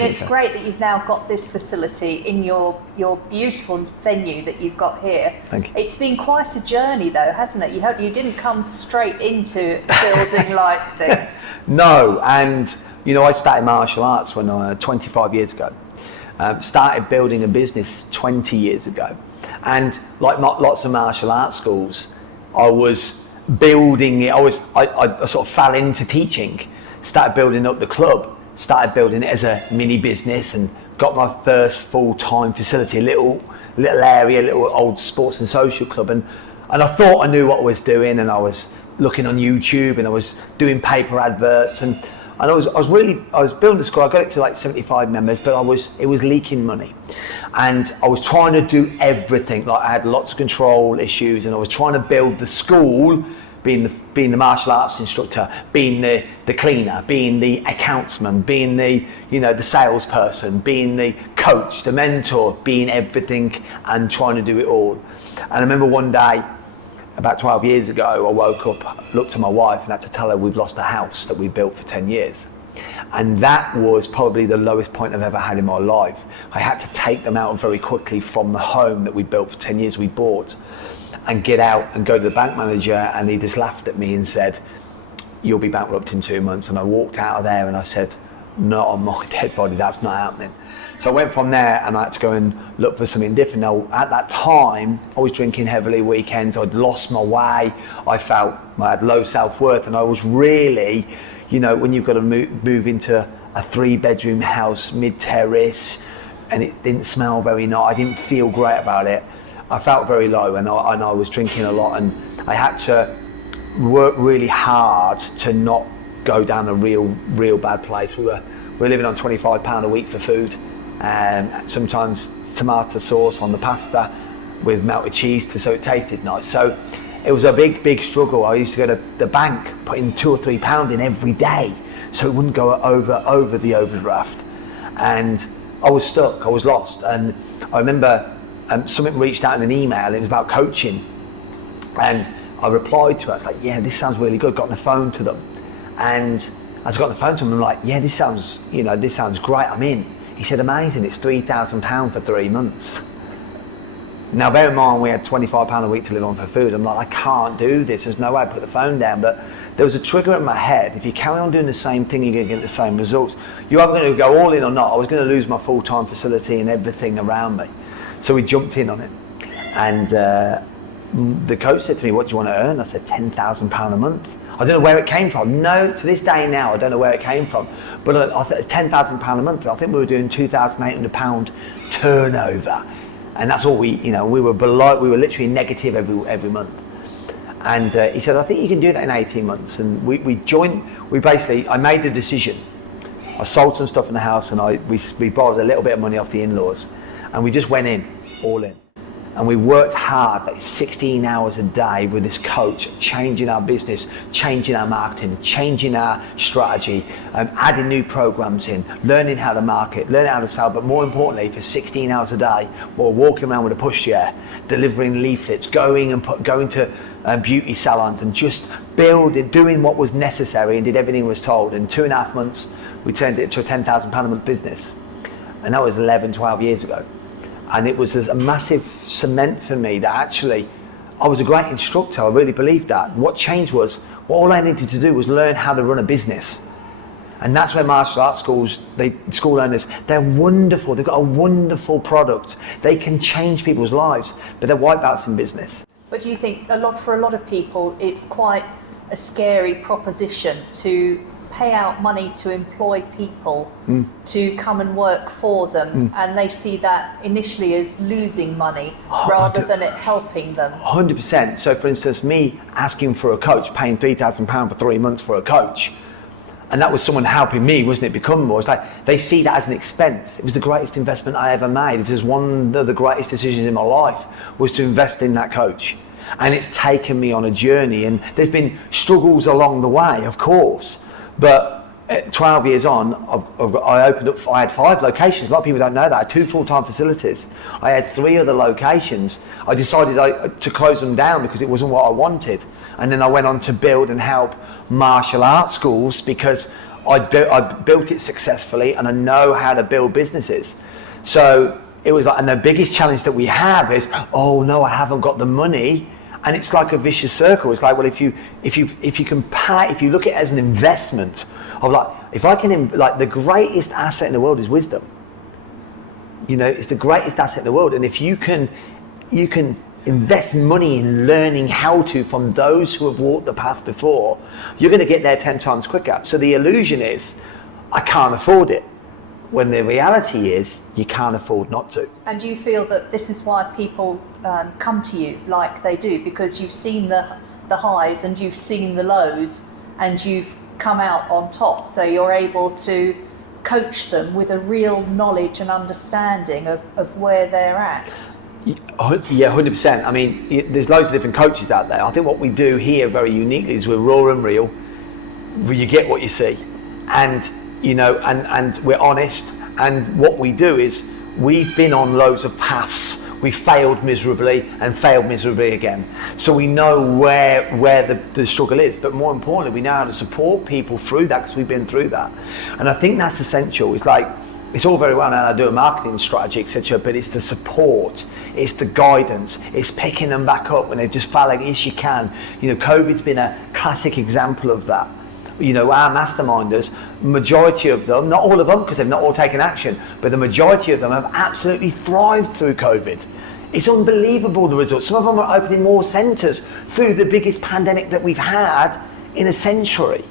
It's great that you've now got this facility in your beautiful venue that you've got here. Thank you. It's been quite a journey though, hasn't it? You didn't come straight into building like this. No, and I started martial arts when I was 25 years ago. Started building a business 20 years ago. And like lots of martial arts schools, I was building it. I sort of fell into teaching, started building up the club, started building it as a mini business, and got my first full-time facility, a little area, a little old sports and social club. And I thought I knew what I was doing, and I was looking on YouTube, and I was doing paper adverts, and I was building the school. I got it to like 75 members, but it was leaking money, and I was trying to do everything. Like, I had lots of control issues, and I was trying to build the school, being the martial arts instructor, being the cleaner, being the accountsman, being the salesperson, being the coach, the mentor, being everything, and trying to do it all. And I remember one day, about 12 years ago, I woke up, looked at my wife, and had to tell her we've lost a house that we built for 10 years. And that was probably the lowest point I've ever had in my life. I had to take them out very quickly from the home that we built for 10 years, we bought, and get out and go to the bank manager, and he just laughed at me and said, "You'll be bankrupt in 2 months." And I walked out of there and I said, "Not on my dead body, that's not happening." So I went from there, and I had to go and look for something different. Now, at that time, I was drinking heavily weekends. I'd lost my way. I felt I had low self-worth, and I was really, when you've got to move into a 3-bedroom house, mid-terrace, and it didn't smell very nice. I didn't feel great about it. I felt very low, and I was drinking a lot, and I had to work really hard to not go down a real bad place. We were living on £25 a week for food, and sometimes tomato sauce on the pasta with melted cheese so it tasted nice. So it was a big struggle. I used to go to the bank, putting £2 or £3 in every day so it wouldn't go over the overdraft, and I was stuck, I was lost. And I remember something reached out in an email. It was about coaching, and I replied to it. I was like, "Yeah, this sounds really good." Got on the phone to them, and as I got on the phone to them, I'm like, "Yeah, this sounds great. I'm in." He said, "Amazing. It's £3,000 for 3 months." Now, bear in mind, we had £25 a week to live on for food. I'm like, I can't do this. There's no way. I put the phone down. But there was a trigger in my head. If you carry on doing the same thing, you're going to get the same results. You're either going to go all in or not. I was going to lose my full-time facility and everything around me. So we jumped in on it. And the coach said to me, "What do you want to earn?" I said, £10,000 a month. I don't know where it came from. No, to this day now, I don't know where it came from. But I thought it's £10,000 a month. I think we were doing £2,800 turnover. And that's all we were below. We were literally negative every month. And he said, "I think you can do that in 18 months. And we joined. I made the decision. I sold some stuff in the house, and we borrowed a little bit of money off the in-laws, and we just went in, all in. And we worked hard, like 16 hours a day with this coach, changing our business, changing our marketing, changing our strategy, adding new programs in, learning how to market, learning how to sell. But more importantly, for 16 hours a day, we're walking around with a pushchair, delivering leaflets, going to beauty salons, and just doing what was necessary, and did everything was told. In 2.5 months, we turned it to a £10,000 a month business. And that was 11, 12 years ago. And it was a massive cement for me that actually I was a great instructor. I really believed that. What changed was, all I needed to do was learn how to run a business. And that's where martial arts schools, school owners, they're wonderful. They've got a wonderful product. They can change people's lives, but they're wipeouts in business. But do you think for a lot of people, it's quite a scary proposition to pay out money to employ people to come and work for them, and they see that initially as losing money rather than it helping them? 100%. So for instance, me asking for a coach, paying £3,000 for 3 months for a coach, and that was someone helping me, wasn't it, become more? It's like they see that as an expense. It was the greatest investment I ever made. It was one of the greatest decisions in my life, was to invest in that coach. And it's taken me on a journey, and there's been struggles along the way, of course. But at 12 years on, I had 5 locations. A lot of people don't know that. I had 2 full-time facilities. I had 3 other locations. I decided to close them down because it wasn't what I wanted. And then I went on to build and help martial arts schools, because I built it successfully, and I know how to build businesses. So it was like, and the biggest challenge that we have is, oh no, I haven't got the money. And it's like a vicious circle. It's like, well, if you look at it as an investment of like, if I can, like, the greatest asset in the world is wisdom. You know, it's the greatest asset in the world. And if you can invest money in learning how to from those who have walked the path before, you're going to get there 10 times quicker. So the illusion is, I can't afford it. When the reality is, you can't afford not to. And do you feel that this is why people come to you like they do? Because you've seen the highs and you've seen the lows and you've come out on top. So you're able to coach them with a real knowledge and understanding of where they're at. Yeah, 100%. I mean, there's loads of different coaches out there. I think what we do here very uniquely is we're raw and real. You get what you see. And you know, and we're honest, and what we do is we've been on loads of paths. We failed miserably and failed miserably again. So we know where the struggle is, but more importantly, we know how to support people through that because we've been through that. And I think that's essential. It's like, it's all very well now I do a marketing strategy, etc., but it's the support, it's the guidance, it's picking them back up when they're just failing. Yes, you can. You know, COVID's been a classic example of that. You know, our masterminders, majority of them, not all of them, because they've not all taken action, but the majority of them have absolutely thrived through COVID. It's unbelievable, the results. Some of them are opening more centres through the biggest pandemic that we've had in a century.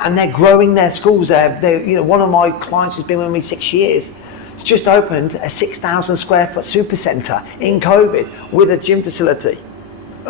And they're growing their schools. They're, you know, one of my clients has been with me 6 years. It's just opened a 6,000 square foot super centre in COVID with a gym facility.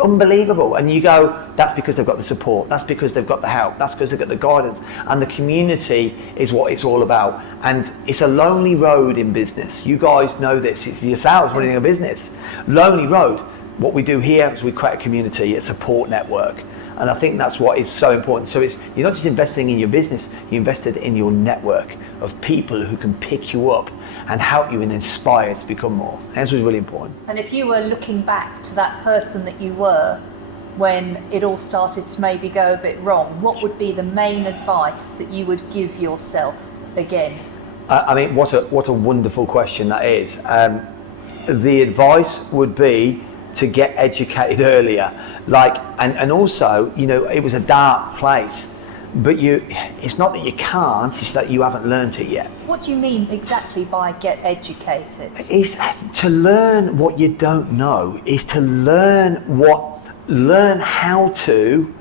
Unbelievable. And you go, that's because they've got the support, that's because they've got the help, that's because they've got the guidance, and the community is what it's all about. And it's a lonely road in business. You guys know this. It's yourselves running a business. Lonely road. What we do here is we create a community, a support network. And I think that's what is so important. So it's, you're not just investing in your business, you invested in your network of people who can pick you up and help you and inspire to become more. That's what's really important. And if you were looking back to that person that you were when it all started to maybe go a bit wrong, what would be the main advice that you would give yourself again? I mean, what a wonderful question that is. The advice would be to get educated earlier. Like, and also, you know, it was a dark place, but it's not that you can't, it's that you haven't learned it yet. What do you mean exactly by get educated? It's to learn what you don't know, is to learn how to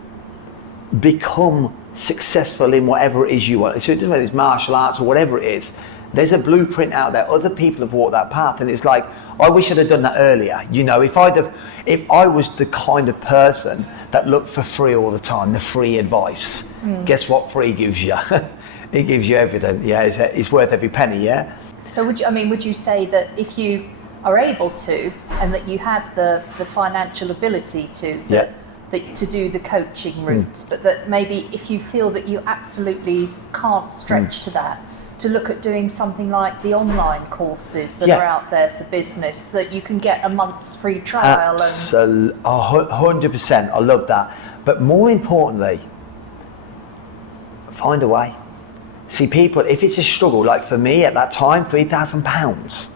become successful in whatever it is you want. So it doesn't matter if it's martial arts or whatever it is. There's a blueprint out there. Other people have walked that path, and it's like, I wish I'd have done that earlier. You know, if I was the kind of person that looked for free all the time, the free advice, guess what free gives you? It gives you everything. Yeah, it's worth every penny. Yeah. So would you say that if you are able to, and that you have the financial ability to, that to do the coaching route, but that maybe if you feel that you absolutely can't stretch to that, to look at doing something like the online courses that are out there for business, that you can get a month's free trial. Absolutely, 100%. I love that. But more importantly, find a way. See, people, if it's a struggle, like for me at that time, £3,000.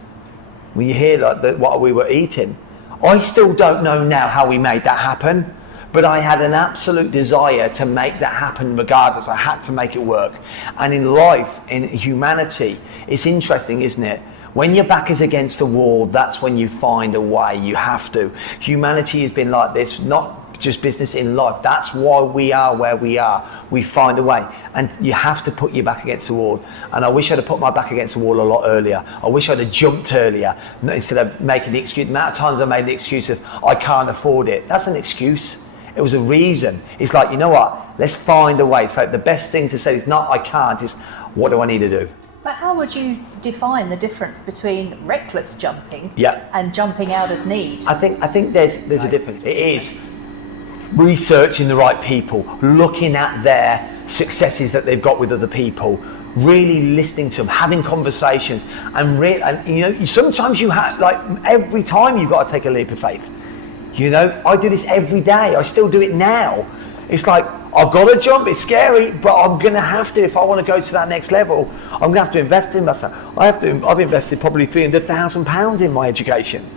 When you hear like what we were eating, I still don't know now how we made that happen. But I had an absolute desire to make that happen regardless. I had to make it work. And in life, in humanity, it's interesting, isn't it? When your back is against the wall, that's when you find a way. You have to. Humanity has been like this, not just business, in life. That's why we are where we are. We find a way. And you have to put your back against the wall. And I wish I'd have put my back against the wall a lot earlier. I wish I'd have jumped earlier instead of making the excuse. The amount of times I made the excuse of, I can't afford it. That's an excuse. It was a reason. It's like, you know what? Let's find a way. It's like the best thing to say is not I can't, is what do I need to do? But how would you define the difference between reckless jumping and jumping out of need? I think there's a difference. It is researching the right people, looking at their successes that they've got with other people, really listening to them, having conversations, and you know, sometimes you have, like, every time you've got to take a leap of faith. You know, I do this every day. I still do it now. It's like, I've got to jump, it's scary, but I'm going to have to, if I want to go to that next level, I'm going to have to invest in myself. I've invested probably £300,000 in my education.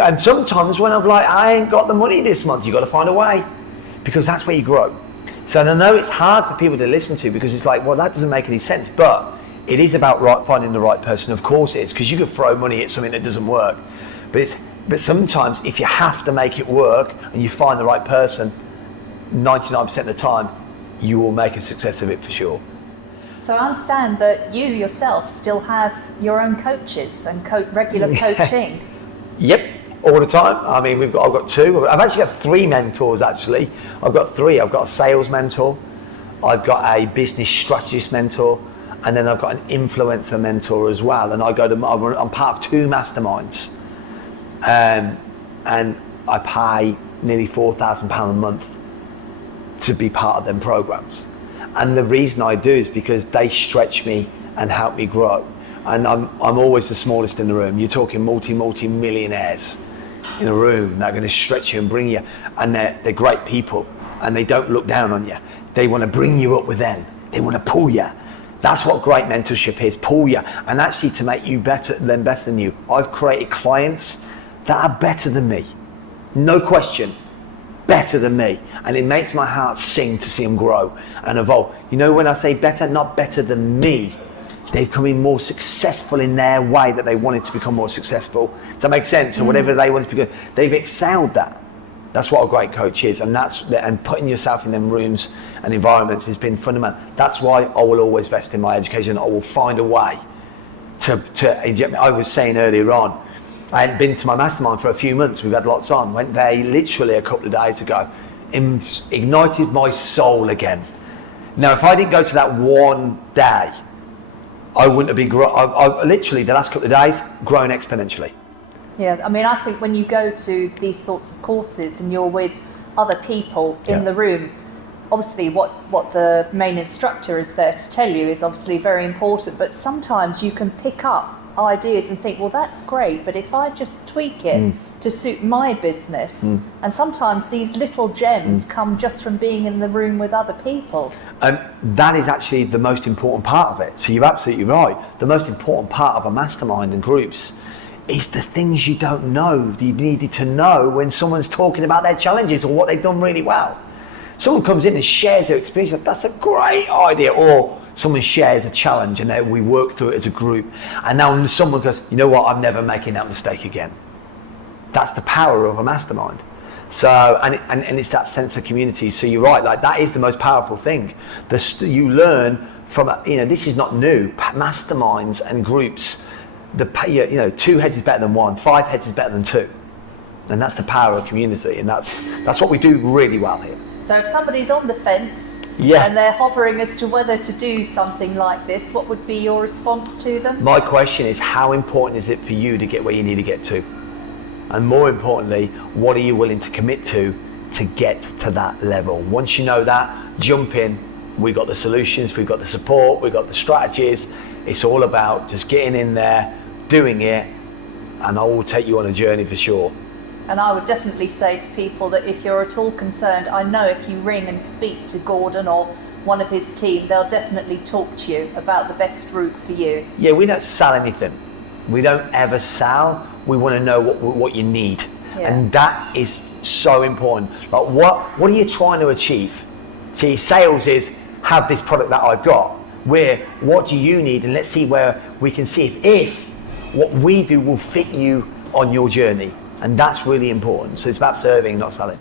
And sometimes when I'm like, I ain't got the money this month, you've got to find a way, because that's where you grow. So I know it's hard for people to listen to, because it's like, well, that doesn't make any sense, but it is about finding the right person. Of course it is, because you could throw money at something that doesn't work. But sometimes if you have to make it work and you find the right person, 99% of the time, you will make a success of it for sure. So I understand that you yourself still have your own coaches and regular coaching. Yep, all the time. I mean, I've got two. I've actually got three mentors actually. I've got three. I've got a sales mentor, I've got a business strategist mentor, and then I've got an influencer mentor as well. And I'm part of two masterminds, and I pay nearly £4,000 a month to be part of them programs. And the reason I do is because they stretch me and help me grow. And I'm always the smallest in the room. You're talking multi-millionaires in a room that are going to stretch you and bring you. And they're great people, and they don't look down on you. They want to bring you up with them. They want to pull you. That's what great mentorship is, pull you. And actually to make you better than you. I've created clients that are better than me. No question. Better than me, and it makes my heart sing to see them grow and evolve. You know, when I say better, not better than me, they're becoming more successful in their way that they wanted to become more successful. Does that make sense? So whatever they want to become, they've excelled that. That's what a great coach is, and putting yourself in them rooms and environments has been fundamental. That's why I will always invest in my education. I will find a way to inject me. I was saying earlier on, I hadn't been to my mastermind for a few months. We've had lots on. Went there literally a couple of days ago. Ignited my soul again. Now, if I didn't go to that one day, I wouldn't have been literally the last couple of days grown exponentially. Yeah, I mean, I think when you go to these sorts of courses and you're with other people in the room, obviously what the main instructor is there to tell you is obviously very important, but sometimes you can pick up ideas and think, well, that's great, but if I just tweak it to suit my business, and sometimes these little gems come just from being in the room with other people. That is actually the most important part of it. So you're absolutely right. The most important part of a mastermind and groups is the things you don't know that you needed to know when someone's talking about their challenges or what they've done really well. Someone comes in and shares their experience, like, that's a great idea, or someone shares a challenge and then we work through it as a group, and now someone goes, you know what, I'm never making that mistake again. That's the power of a mastermind. So and it's that sense of community. So you're right, like that is the most powerful thing. You learn from, this is not new. Masterminds and groups, two heads is better than one, 5 heads is better than 2, and that's the power of community, and that's what we do really well here. So if somebody's on the fence and they're hovering as to whether to do something like this, what would be your response to them? My question is, how important is it for you to get where you need to get to? And more importantly, what are you willing to commit to get to that level? Once you know that, jump in. We've got the solutions, we've got the support, we've got the strategies. It's all about just getting in there, doing it, and I will take you on a journey for sure. And I would definitely say to people that if you're at all concerned, I know if you ring and speak to Gordon or one of his team, they'll definitely talk to you about the best route for you. Yeah, we don't sell anything. We don't ever sell. We want to know what you need. Yeah. And that is so important. Like, what are you trying to achieve? See, sales is, have this product that I've got. What do you need? And let's see where we can see if what we do will fit you on your journey. And that's really important. So it's about serving, not selling.